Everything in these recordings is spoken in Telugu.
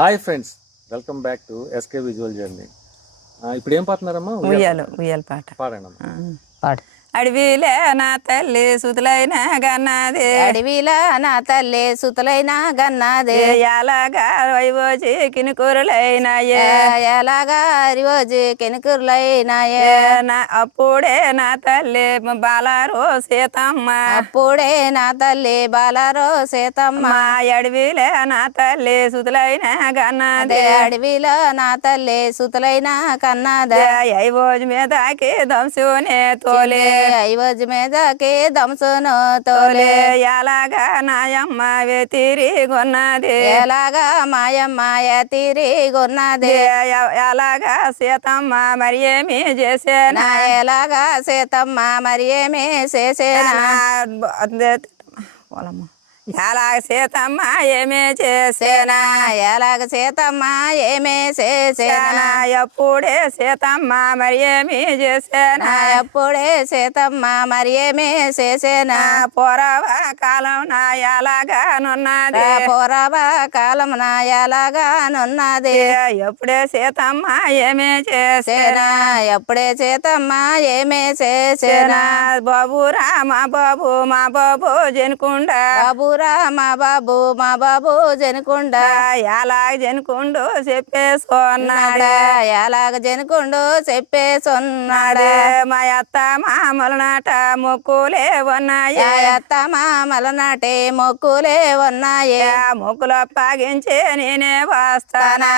Hi friends, welcome back to SK visual journey. ఇప్పుడు ఏం పాడుతున్నారమ్మా? ఉయ్యాల పాట పాడండమ్మా. పాడు. అడవిలే నా తల్లి సుతులైన గన్నది, అడవిలా నా తల్లి సుతులైన గన్నది, ఎలాగా వైవోజి కినుకూరులైనాయే, ఎలాగా అరివోజి కెనుకుర్లైనాయే, అప్పుడే నా తల్లి బాలారో సీతమ్మ, అప్పుడే నా తల్లి బాలారో సీతమ్మ, అడవిలే నా తల్లి సుతులైన గన్నది, అడవిలో నా తల్లి సుతులైన కన్నది, ఐవోజు మీదకి దంసునే తోలే, ఐవోజు మీదకి దంసును తోలే, ఎలాగా నాయమ్మ తిరిగొన్నది, ఎలాగా మాయమ్మ తిరిగొన్నది, ఎలాగా సీతమ్మ మరి ఏమి చేసేనా, ఎలాగా సీతమ్మ మరి ఏమి చేసేనా, ఎలాగ సీతమ్మ ఏమే చేసేనా, ఎలాగ సీతమ్మ ఏమే చేసేనా, ఎప్పుడే సీతమ్మ మరి ఏమి చేసేనా, ఎప్పుడే సీతమ్మ మరి ఏమి చేసేనా, పూర్వ కాలం నా ఎలాగానున్నది, పూర్వ కాలమున ఎలాగానున్నది, ఎప్పుడే సీతమ్మ ఏమే చేసేనా, ఎప్పుడే సీతమ్మ ఏమే చేసేనా, బాబు రామ బాబు మా బాబు జనుకుండా, బాబురా మా బాబు జనకుండా, ఎలాగ జనుకుండు చెప్పేసుకున్నాడా, ఎలాగ జనకుండు చెప్పేసున్నాడా, మా అత్త మామల నాట మొక్కులే ఉన్నాయి, అత్త మామల నాటి మొక్కులే ఉన్నాయి, మొక్కులు అప్పగించి నేనే వస్తానా,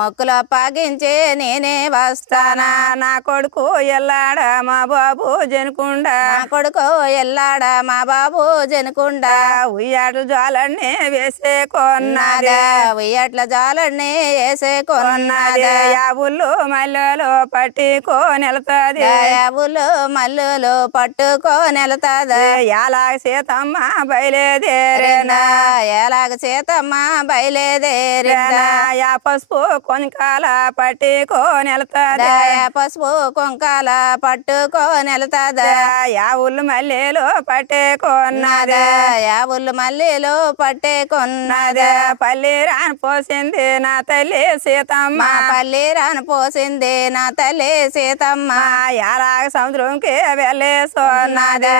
మొక్కులు అప్పగించి నేనే వస్తానా, నా కొడుకు ఎల్లాడ మా బాబు జనుకుండా, నా కొడుకు ఎల్లాడా మా బాబు జనకుండా, ఉయ్యాడు జాలన్నీ వేసేకొన్నది, ఉయ్యట్ల జాలన్నీ వేసేకొన్నది, యావుళ్ళు మల్లెలు పట్టుకొని వెళ్తాది, యావులు మల్లులు పట్టుకొని వెళ్తాది, ఎలాగ సీతమ్మ బయలుదేరేనా, ఎలాగ సీతమ్మ బయలుదేరేనా, యా పసుపు కొంకాల పట్టుకొని వెళ్తాది, పసుపు కుంకాల పట్టుకొని వెళ్తాది, యావుళ్ళు మల్లెలు పట్టుకున్నది, యావులు మల్లెలు పట్టుకున్నది, పల్లి రాని పోసింది నా తల్లి సీతమ్మ, పల్లి రాను పోసింది నా తల్లి సీతమ్మ, ఎలాగ సముద్రంకి వెళ్ళేసున్నది,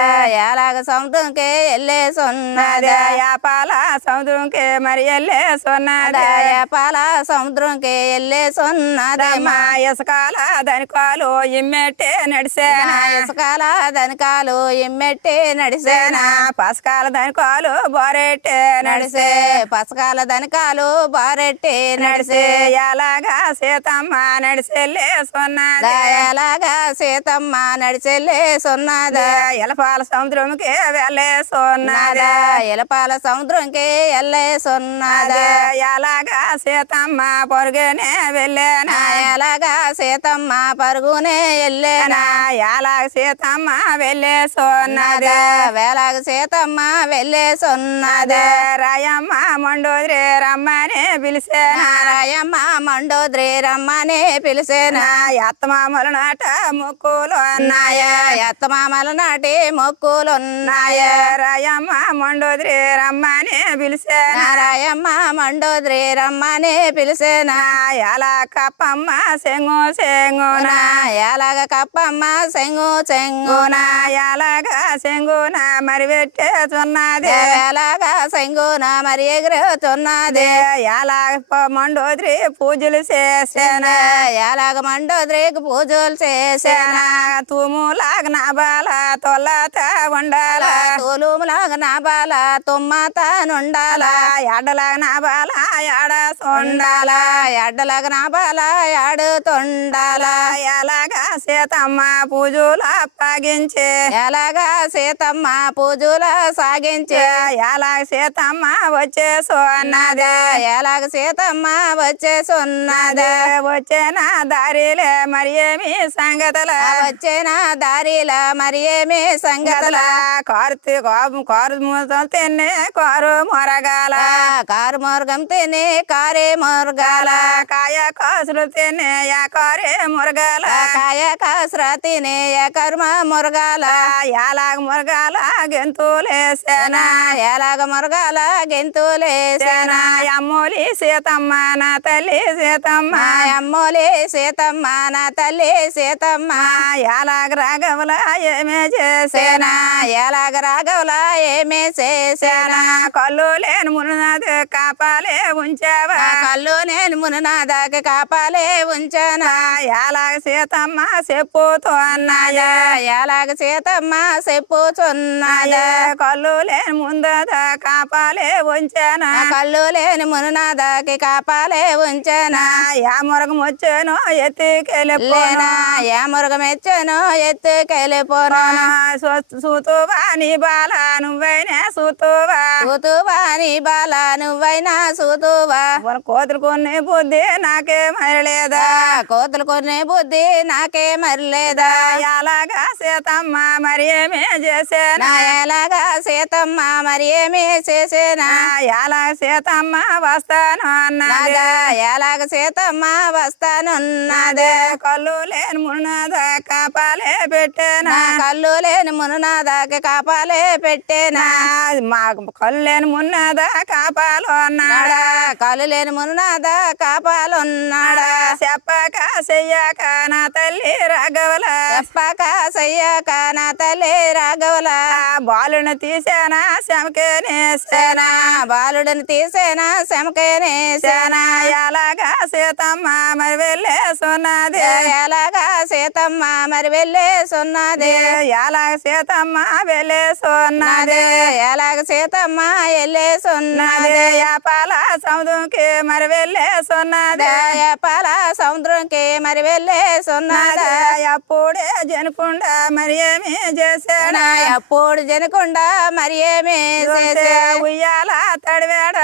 ఎలాగ సముద్రంకి వెళ్ళేసున్నది, యాపాల సముద్రంకి మరి వెళ్ళేసున్నది, పాల సముద్రంకి వెళ్ళేసున్నది, మా ఇసుకాల దనికాలు ఇమ్మెట్టే నడిసేనా, ఇసుకాల దనకాలు ఇమ్మెట్టి నడిసేనా, పసకాల దనికాలు బోరెట్టే నడిసే, పసకాల దనకాలు బారెట్టి నడిసే, ఎలాగా సీతమ్మ నడిచెళ్ళేసున్నది, ఎలాగా సీతమ్మ నడిచెళ్ళేసున్నది, ఎలపాల సముద్రంకి వెళ్ళేసున్నది, ఎలపాల సముద్రంకి వెళ్ళేసున్నది, ఎలాగా సీతమ్మ పొరుగునే వెళ్ళేనా, ఎలాగా సీతమ్మ పరుగునే వెళ్ళేనా, ఎలాగ సీతమ్మ వెళ్ళేసున్నది, వేలాగ సీతమ్మ వెళ్ళేసున్నది, రాయమ్మ మండోద్రి రమ్మని పిలిచేనా, రాయమ్మ మండోద్రి రమ్మని పిలిచేనా, అత్తమామల నాట మొక్కులు ఉన్నాయా, అత్తమామల నాటి మొక్కులున్నాయ, రాయమ్మ మండోద్రి రమ్మని పిలిచేనా, రాయమ్మ మండోద్రి రమ్మని పిలిచేనా, ఎలా కప్పమ్మ సెంగు సెంగున, ఎలాగ కప్పమ్మ చెంగు చెంగున, ఎలాగా సెంగున మరి పెట్టేస్తున్నది, ఎలాగా చెంగున మరి ఎగురుతున్నది, ఎలాగ మండోద్రి పూజలు చేసేనా, ఎలాగ మండోద్రికి పూజలు చేసేనా, తుములాగ నా బాల తొల్లత ఉండాల, తోలుములాగ నా బాల తుమ్మతానుండాల, ఎడ్డలాగ నా బాల ఎడ ఉండాల, ఎడ్డలాగ నా బాల ఆడుతుండాల, ఎలాగా సీతమ్మ పూజలు అప్పగించే, ఎలాగా సీతమ్మ పూజల సాగించే, ఎలాగ సీతమ్మ వచ్చేసున్నది, ఎలాగ సీతమ్మ వచ్చేసున్నది, వచ్చేనా దారిలే మరి ఏమి సంగతుల, వచ్చేనా దారిల మరి ఏమి సంగతుల, కారు తిన్నే కారు మొరగాల, కారు మార్గం తిని కారే మురగాల కాయ కాసులు తినే కారే మురగాల కాయ కాసుర తినే కర్మ మురగాల ఎలాగ మురగాల గెంతులేసేనా ఎలాగ మురగాల గెంతులేసేనా అమ్మోలి సీతమ్మ నా తల్లి సీతమ్మ అమ్మోలే సీతమ్మ నా తల్లి సీతమ్మ ఎలాగ రాఘవల ఏమే చేసేనా ఎలాగ రాఘవల ఏమే చేసేనా కళ్ళు లేని మునునాథ్ కాపాలే ఉంచావా కళ్ళు నేను ముననాదాకి కాపాలే ఉంచానా ఎలాగ సీతమ్మ చెప్పుతూ అన్నాయా ఎలాగ సీతమ్మ చెప్పుచున్నాయా కళ్ళు లేని ముందద కాపాలే ఉంచానా కళ్ళు లేని ముననాదాకి కాపాలే ఉంచానా యా మురగం వచ్చాను ఎత్తుకెళ్ళిపోనా ఏ మురగం ఎచ్చాను ఎత్తుకెళ్ళిపోనా సూతువా నీ బాల నువ్వైనా సూతువా సూతువా నీ బాల నువ్వైనా సూతువా కోతులు కొన్ని బుద్ధి నాకే మరలేదా కోతులు కొన్ని బుద్ధి నాకే మరిలేదా ఎలాగా సీతమ్మ మరి ఏమే చేసేనా ఎలాగా సీతమ్మ మరి ఏమి చేసేనా ఎలా సీతమ్మ వస్తాను అన్నదే ఎలాగ సీతమ్మ వస్తానున్నదే కళ్ళు లేని మున్నద కాపాలే పెట్టేనా కళ్ళు లేని ముననాదాకి కాపాలే పెట్టేనా మా కళ్ళు లేని మున్నద కాపాలు అన్నాడా కళ్ళు లేని ముననాద కాపాలున్నాడా చెప్పక చెయ్యాక నా తల్లి రాఘవల చెప్పక చెయ్యాక నా తల్లి రాఘవల బాలుని తీసేనా శమకేనేసేనా బాలుడిని తీసేనా శమకేనేసేనా ఎలాగా సీతమ్మ మరి వెళ్ళేసున్నది ఎలాగా సీతమ్మ మరి వెళ్ళేసున్నది ఎలాగ సీతమ్మ వెళ్ళేసున్నది ఎలాగ సీతమ్మ వెళ్ళేసున్నది యాపాల సముద్రంకి మరి వెళ్ళేసున్నది పాల సముద్రంకి మరి వెళ్ళేసున్నది అప్పుడే జనకుండా మరి ఏమి చేసాడా అప్పుడు జనకుండా మరి ఏమి చేసే ఉయ్యాల తడివేడ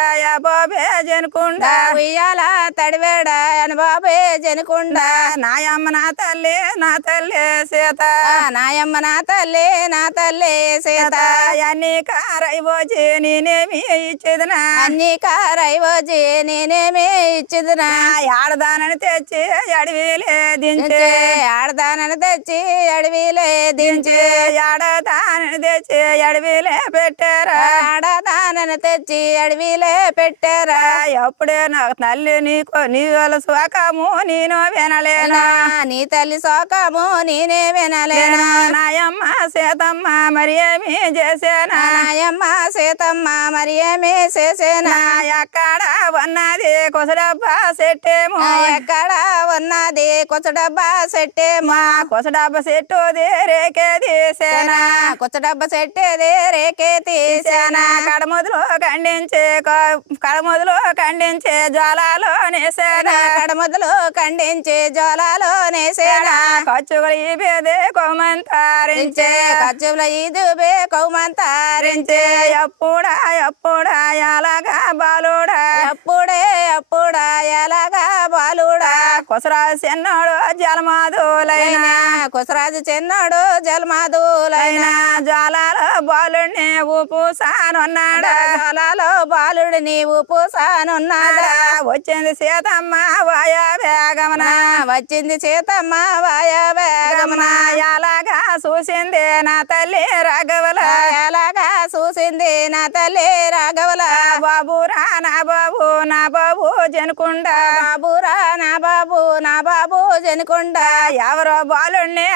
బాబే జనకుండా ఉయ్యాల తడివేడ అని బాబే జనకుండా నాయమ్మ నా తల్లి సీత నాయమ్మ నా తల్లి సీత అన్ని కారైపోచి నేనేమి ఇచ్చేదినా అన్ని కారైవోజీ నేనేమి ఇచ్చిదినా ఆడదానని తెచ్చి అడవిలే దించే ఆడదానని తెచ్చి అడవిలే దించి ఆడదానని తెచ్చి అడవిలే పెట్టారా ఆడదానని తెచ్చి అడవిలే పెట్టారా ఎప్పుడే నాకు తల్లి నీ వాళ్ళ స్వాకము నేను వినలేనా నీ తల్లి శోకము నేనే వినలేనా నాయమ్మ సీతమ్మ మరి ఏమి చేసేనా నాయమ్మ సీతమ్మ మరి ఏమి చేసేనా ఎక్కడ ఉన్నది కొసడబ్బా సెట్టేమో ఎక్కడ ఉన్నది కొచ్చడబ్బా సెట్టేమో కొసడబ్బా సెట్టుది రేకే తీసేనా కొచ్చడబ్బ సెట్టేది రేకే తీసేనా కడముదులు ఖండించే జ్వాలలో నేసేనా కడముదలు ఖండించి జ్వాలలో నేసేనా ఖర్చులు ఈ బేదే కోమంతారించే ఖర్చుల ఇదుబే కౌమంతారించే ఎప్పుడా ఎలాగా బాలుడా అప్పుడే ఎలాగా బాలుడా కొసరాజు చిన్నాడు జలమాదులైనా కుసరాజు చిన్నాడు జలమాదులైనా జ్వాలలో బాలుడిని ఊపుసానున్నాడా జ్వాలలో బాలుడు నీవు పూసానున్నాడా వచ్చింది సీతమ్మ వాయా వేగమన వచ్చింది సీతమ్మ వాయా వేగమన ఎలాగా చూసింది నా తల్లి రాఘవల ఎలాగా చూసింది నా తల్లి రాఘవల బాబురా నా బాబు జనకుండా బాబురా నా బాబు జనకుండా ఎవరో బాలుడిని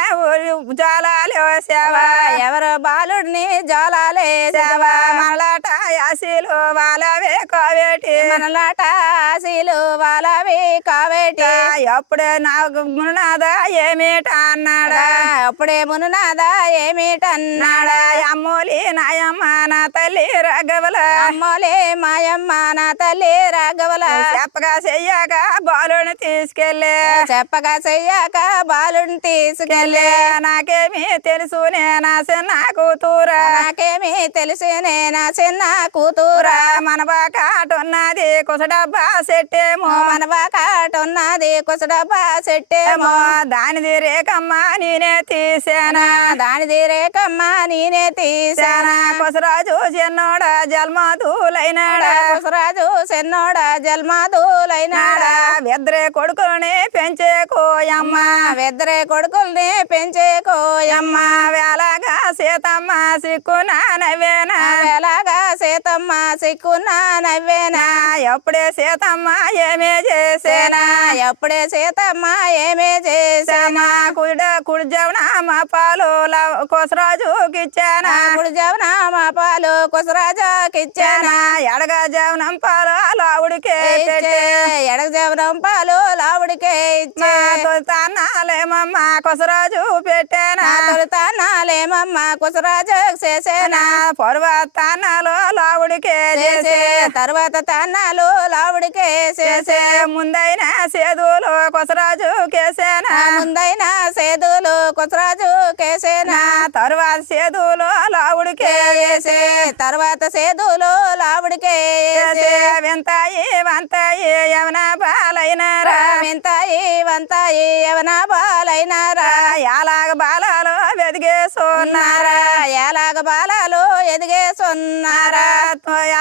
జాలాలు సేవా ఎవరో బాలుడిని జాలాలే సేవా మళ్ళాట యాసీలు వాళ్ళవే కోవేటి మనలాట ఆశీలు వాళ్ళవి కావేటి ఎప్పుడే నాకు మునాదా ఏమిట అన్నాడా అప్పుడే మునునాదా ఏమిటన్నాడా అమ్మోలి నాయమ్మ నా తల్లి రాఘవల అమ్మోలే మాయమ్మ నా తల్లి రాఘవల చెప్పగా చెయ్యాక బాలుని తీసుకెళ్ళి చెప్పగా చెయ్యాక బాలుని తీసుకెళ్ళి నాకేమి తెలుసు నా చిన్న కూతురా నాకేమి తెలిసి నా చిన్న కూతురా మన బాకాటున్నది కుసడబ్బా సెట్టేమో మన బాకాటున్నది కుసడబ్బా చెట్టేమో దానిది రేకమ్మ నేనే తీసేనా దానిది రేకమ్మ నేనే తీసానా కొసరాజు చిన్నోడ జన్మధులైనాడా కుసరాజు సెన్నోడ జన్మధులైనాడా వెద్రే కొడుకుని పెంచే కోయమ్మ వెద్దరే కొడుకుల్ని పెంచే కోయమ్మ వేళగా సీతమ్మ సిక్కునా నవ్వేనా ఎలాగా సీతమ్మ సిక్కున్నా నవ్వేనా ఎప్పుడే సీతమ్మ ఏమే చేసేనా ఎప్పుడే సీతమ్మ ఏమే చేసానా కుడిజవున మా పాలు కొసరాజుకి ఇచ్చానా ఇప్పుడు జవన మా పాలు కుసరాజాకిచ్చానా ఎడగ జవనం పాలు లావుడికే ఎడగ జవనం పాలు లావుడికే ఇచ్చే తానాలేమమ్మ కొసరాజు పెట్టానా తొలుతానాలేమమ్మ కుసరాజు చేసేనా పర్వతానాలు లావుడికే చేసే తర్వాత తానాలు లావుడికే చేసే ముందైన సేదులు కొసరాజు కేసేనా ముందైన సేదులు కుసరాజు కేసేనా తర్వాత సేదులు లావుడికే వేసే తర్వాత సేదులు లావుడికే వేసే వింతాయి వంతాయి యవన బాలైనారా వింతాయి వంతాయి యవన బాలైనారా ఎలాగ బాలాలు వెదిగేసున్నారా ఎలాగ బాలాలు ఎదిగేసున్నారా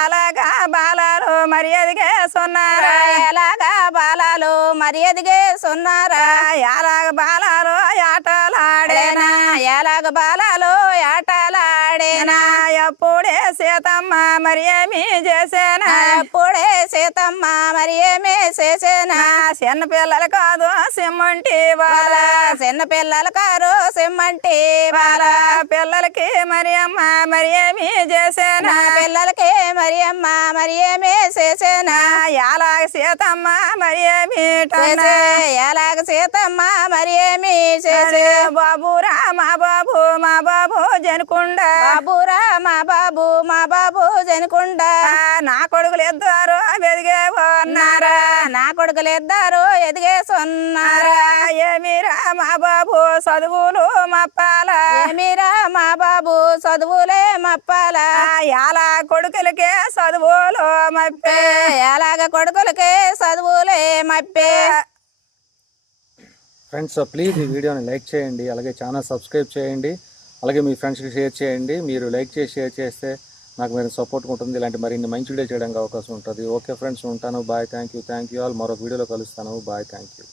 ఎలాగ బాలాలు మరి ఎదిగేసున్నారా ఎలాగా బాలాలు మరి ఎదిగేసున్నారా ఎలాగ బాలాలు ఆటలాడేనా ఎలాగ బాలాలు ఆటలాడేనా ఎప్పుడే సీతమ్మ మరి ఏమి చేసేనా అప్పుడే సీతమ్మ మరి ఏమే చేసేనా చిన్న పిల్లలు కాదు సిమ్మంటి వాళ్ళ చిన్న పిల్లల కారు సిమ్మంటి వాళ్ళ పిల్లలకి మరి అమ్మ మరి ఏమి చేసేనా పిల్లలకి మరి అమ్మ మరి ఏమే చేసేనా ఎలాగ సీతమ్మ మరి ఏమి ఎలాగ సీతమ్మ మరి ఏమి చేసే బాబురా మా బాబు జనుకుండా బాబురా మా బాబు జనుకుండా నా కొడుకులు ఇద్దరు వెదిగే ఉన్నారా నా కొడుకులు ఇద్దరు ఎదిగేసున్నారా ఏమిరా మా బాబు చదువులు మప్పాల ఏమిరా మా బాబు చదువులే మప్పాల ఎలా కొడుకులకే చదువులు మప్పే ఎలాగ కొడుకులకే చదువులే మప్పే ఫ్రెండ్స్ ప్లీజ్ ఈ వీడియోని లైక్ చేయండి, అలాగే ఛానల్ సబ్స్క్రైబ్ చేయండి, అలాగే మీ ఫ్రెండ్స్కి షేర్ చేయండి. మీరు లైక్ చేసి షేర్ చేస్తే నాకు మీరు సపోర్ట్ ఉంటుంది, ఇలాంటి మరిన్ని మంచి వీడియో చేయడానికి అవకాశం ఉంటుంది. ఓకే ఫ్రెండ్స్, ఉంటాను. Bye, thank you all. మరొక వీడియోలో కలుస్తాను. Bye, thank you.